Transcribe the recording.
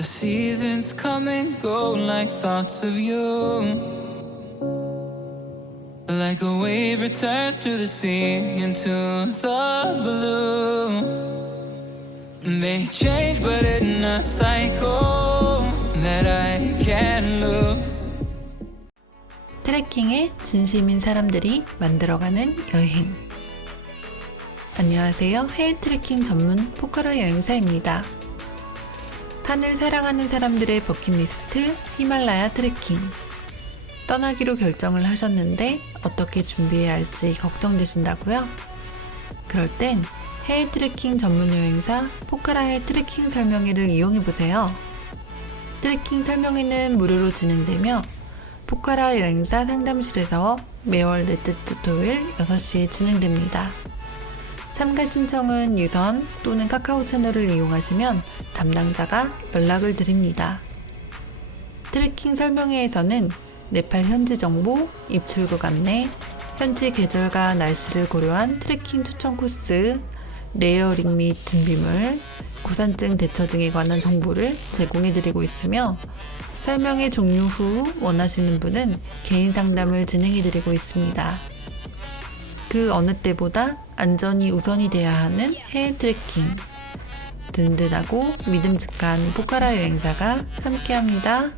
The seasons come and go like thoughts of you. Like a wave returns to the sea into the blue. They change, but in a cycle that I can't lose. 트레킹에 진심인 사람들이 만들어가는 여행. 안녕하세요. 해외 트레킹 전문 포카라 여행사입니다. 산을 사랑하는 사람들의 버킷리스트 히말라야 트레킹. 떠나기로 결정을 하셨는데 어떻게 준비해야 할지 걱정되신다고요? 그럴 땐 해외 트레킹 전문 여행사 포카라의 트레킹 설명회를 이용해 보세요. 트레킹 설명회는 무료로 진행되며 포카라 여행사 상담실에서 매월 넷째 주 토요일 6시에 진행됩니다. 참가 신청은 유선 또는 카카오 채널을 이용하시면 담당자가 연락을 드립니다. 트레킹 설명회에서는 네팔 현지 정보, 입출국 안내, 현지 계절과 날씨를 고려한 트레킹 추천 코스, 레이어링 및 준비물, 고산증 대처 등에 관한 정보를 제공해 드리고 있으며 설명회 종료 후 원하시는 분은 개인 상담을 진행해 드리고 있습니다. 그 어느 때보다 안전이 우선이 돼야 하는 해외 트레킹. 든든하고 믿음직한 포카라 여행사가 함께합니다.